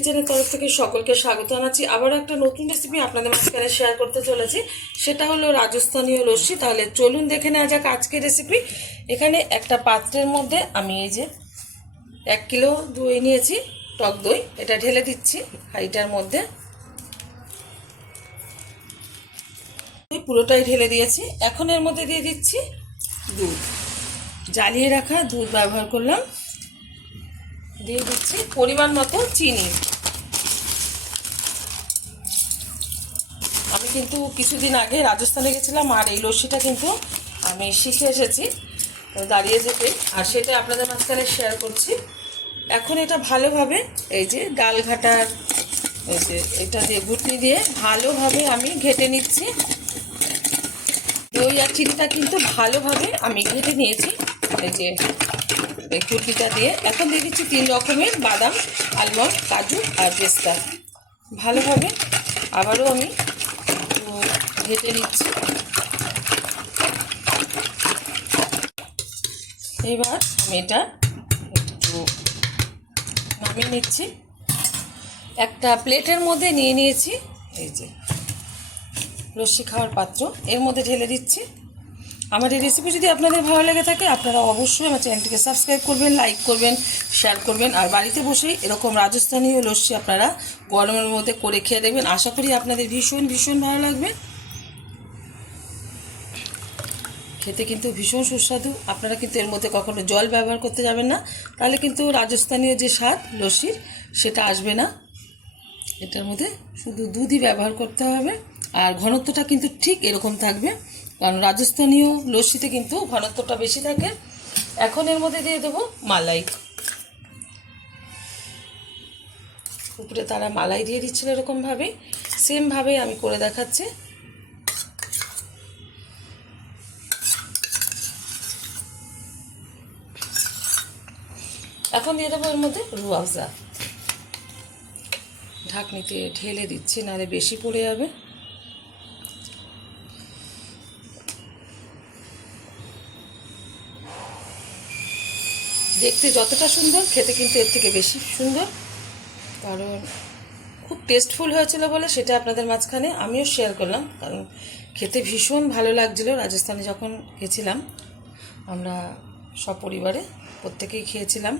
কিচেনের তরফ থেকে সকলকে স্বাগত জানাচ্ছি। আবারও একটা নতুন রেসিপি আপনাদের মাঝখানে শেয়ার করতে চলেছি। সেটা হলো রাজস্থানীয় লস্যি। তাহলে চলুন দেখে নেওয়া যাক আজকের রেসিপি এখানে একটা পাত্রের মধ্যে আমি এই যে এক কিলো দই নিয়েছি, টক দই। এটা ঢেলে দিচ্ছি হাঁড়িটার মধ্যে। পুরোটাই ঢেলে দিয়েছি। এখন এর মধ্যে দিয়ে দিচ্ছি দুধ। জ্বালিয়ে রাখা দুধ ব্যবহার করলাম। দিয়ে দিচ্ছি পরিমাণ মতো চিনি। আমি কিন্তু কিছুদিন আগে রাজস্থানে গেছিলাম আর এই লস্যিটা কিন্তু আমি শিখে এসেছি দাঁড়িয়ে যেতে। আর সেটা আপনাদের মাঝখানে শেয়ার করছি। এখন এটা ভালোভাবে এই যে ডাল ঘাটার, এই যে এটা দিয়ে ঘুটনি দিয়ে ভালোভাবে আমি ঘেটে নিচ্ছি। দই আর চিনিটা কিন্তু ভালোভাবে আমি ঘেটে নিয়েছি। এই যে এই কুর্তিটা দিয়ে। এখন দিয়ে দিচ্ছি তিন রকমের বাদাম, আলমন্ড, কাজু আর পেস্তা। ভালোভাবে আবারও আমি ঘেটে নিচ্ছি। এবার আমি এটা একটু নামিয়ে নিচ্ছি। একটা প্লেটের মধ্যে নিয়ে নিয়েছি, এই যে লস্যি খাওয়ার পাত্র, এর মধ্যে ঢেলে দিচ্ছি। আমার এই রেসিপি যদি আপনাদের ভালো লেগে থাকে, আপনারা অবশ্যই আমার চ্যানেলটিকে সাবস্ক্রাইব করবেন লাইক করবেন শেয়ার করবেন, আর বাড়িতে বসেই এরকম রাজস্থানীয় লস্যি আপনারা গরমের মধ্যে করে খেয়ে দেখবেন। আশা করি আপনাদের ভীষণ ভীষণ ভালো লাগবে। খেতে কিন্তু ভীষণ সুস্বাদু। আপনারা কিন্তু এর মধ্যে কখনো জল ব্যবহার করতে যাবেন না। তাহলে কিন্তু রাজস্থানীয় যে স্বাদ, লস্যির, সেটা আসবে না। এটার মধ্যে শুধু দুধই ব্যবহার করতে হবে। আর ঘনত্বটা কিন্তু ঠিক এরকম থাকবে। কারণ রাজস্থানীয় লস্যিতে কিন্তু ঘনত্বটা বেশি থাকে। এখন এর মধ্যে দিয়ে দেবো মালাই। উপরে তারা মালাই দিয়ে দিচ্ছিল এরকমভাবে। সেমভাবে আমি করে দেখাচ্ছি। এখন দিয়ে দেবো এর মধ্যে রুয়াফজা ঢাকনিতে ঢেলে দিচ্ছি, নাহলে বেশি পড়ে যাবে। দেখতে যতটা সুন্দর, খেতে কিন্তু এর থেকে বেশি সুন্দর। কারণ খুব টেস্টফুল হয়েছিল বলে সেটা আপনাদের মাঝখানে আমিও শেয়ার করলাম। কারণ খেতে ভীষণ ভালো লাগছিল রাজস্থানে যখন গেছিলাম। আমরা সপরিবারে প্রত্যেকেই খেয়েছিলাম।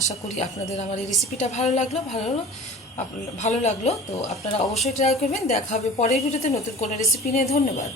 আশা করি আপনাদের আমার এই রেসিপিটা ভালো লাগল, ভালো ভালো লাগল। তো আপনারা অবশ্যই ট্রাই করবেন। দেখা হবে পরের ভিডিওতে নতুন কোনো রেসিপি নিয়ে। ধন্যবাদ।